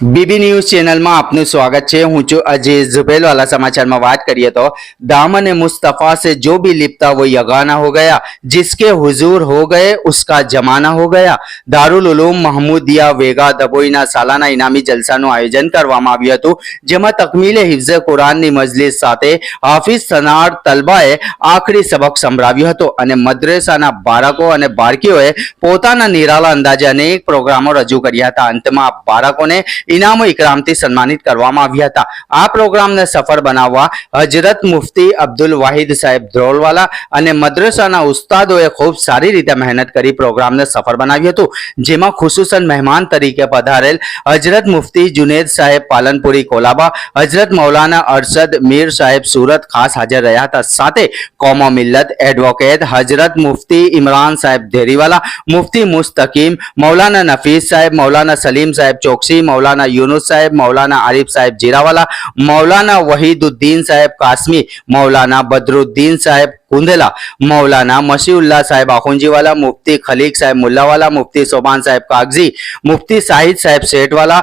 बीबी news channel में आपનું स्वागत है। हूँ છું अजीज जुबेल वाला समाचार में बात करिए तो दामन मुस्तफ़ा से जो भी लिपटा वो यगाना हो गया, जिसके हुजूर हो गए उसका जमाना हो गया। दारुल उलूम महमूदिया वेगा दबोईना सालाना इनामी जलसाનું આયોજન કરવામાં આવ્યું હતું, જેમાં તકમીલે હિફ્ઝ કુરાનની મજલિસ સાથે હાફિઝ સનાર તલબાએ આખરી સબક સંભળાવ્યો હતો અને મદ્રેસાના બાળકો અને બાળકીઓએ પોતાના નિરાલા અંદાજે અનેક પ્રોગ્રામો રજૂ કર્યા હતા। અંતમાં બાળકોને इनामो इकरामथी सन्मानित करवामां આવ્યા હતા। आ प्रोग्रामने सफल बनाववा हजरत मुफ्ती अब्दुल वाहिद साहेब ધ્રોલવાલા અને મદ્રસાના ઉસ્તાદોએ ખૂબ સારી રીતે મહેનત કરી પ્રોગ્રામને સફળ બનાવ્યું હતું, જેમાં ખુસુસન મહેમાન તરીકે પધારેલ હજરત મુફ્તી જુનેદ સાહેબ પાલનપુરી કોલાબા, હજરત મૌલાના અરશદ મીર સાહેબ સુરત ખાસ હાજર રહ્યા હતા। સાથે કોમો મિલ્લત એડવોકેટ હજરત મુફ્તી ઇમરાન સાહેબ ધેરીવાલા, મુફ્તી મુસ્તકીમ, મૌલાના નફીસ સાહેબ, મૌલાના સલીમ સાહેબ ચોકસી, मौलाना यूनुस साहेब, मौलाना आरिफ साहेब जीरावाला, मौलाना वहीदुद्दीन साहेब कासमी, मौलाना बदरुद्दीन साहेब कुंदेला, मौलाना मशीउल्लाह साहेब आखुंजीवाला, मुफ्ती खलीक साहेब मुल्लावाला, मुफ्ती सोबान साहेब कागजी, मुफ्ती साहिद साहेब सेठवाला,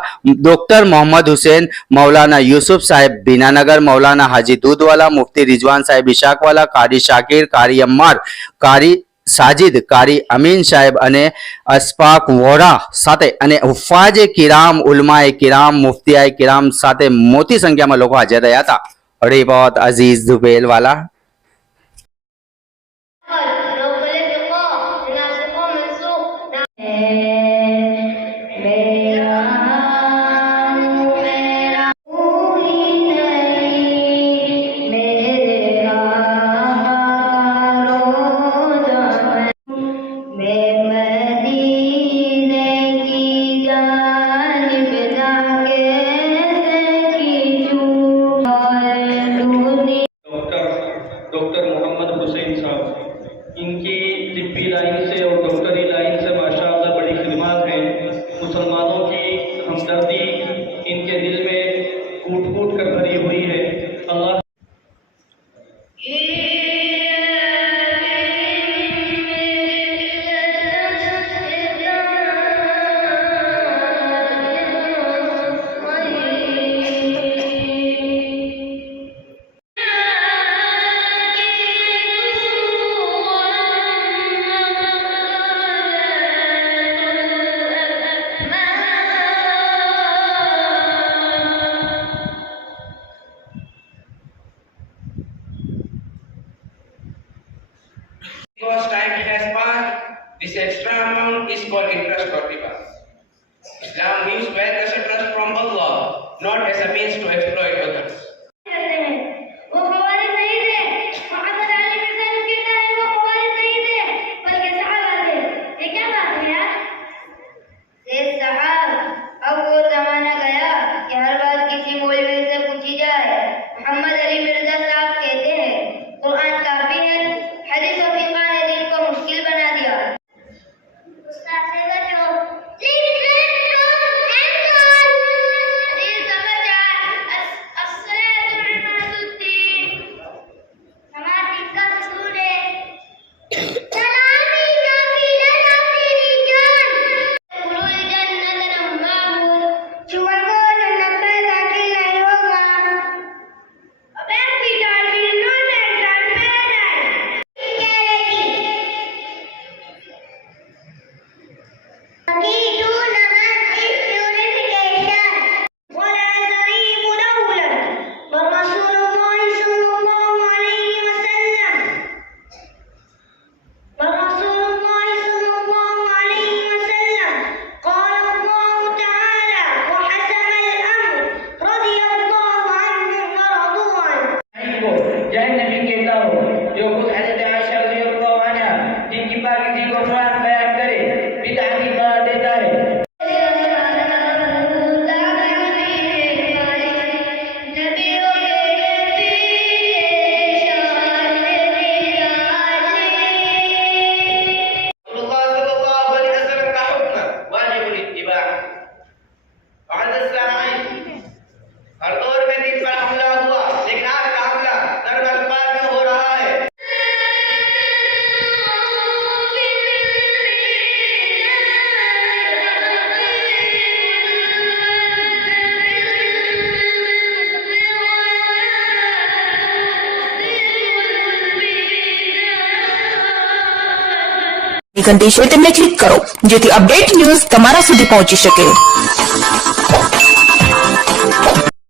डॉक्टर मोहम्मद हुसैन, मौलाना यूसुफ साहेब बीनानगर, मौलाना हाजी दूधवाला, मुफ्ती रिजवान साहेब इशाकवाला, कारी शाकिर, कारी अम्मार, कारी साजिद, कारी अमीन साहेब अने अस्पाक वोरा साथे अने हुफ्फाजे किराम, उलमाए किराम, मुफ्तियाए किराम साथे मोटी संख्या में लोग हाजर रह्या था। रिपोर्ट अजीज जुबेल वाला। डॉक्टर मोहम्मद हुसैन साहब, इनकी तिब्बी लाइन से और डॉक्टरी लाइन से माशाअल्लाह बड़ी खिदमत है। मुसलमानों की हमदर्दी इनके दिल में कूट कूट कर भरी हुई है। अल्लाह because time has passed, this extra amount is called interest or riba. Islam means wealth as a trust from Allah, not as a means to exploit others. वो क़वालिद नहीं थे, मोहम्मद अली मिर्ज़ा जो कहता है वो क़वालिद नहीं थे, बल्कि सहाबा थे। ये क्या बात है यार? ये सहाब, अब वो ज़माना गया कि हर बात किसी मौलवी से पूछी जाए। मोहम्मद अली मिर्ज़ा साहब कहते हैं कुरान काफी है, हदीस और फिक़ह ने दिन को मुश्किल बना दिया। उस्ताद से बचो, लिसन टू एंड ઘંટી છે તેમને ક્લિક કરો જેથી અપડેટ ન્યૂઝ તમારા સુધી પહોંચી શકે.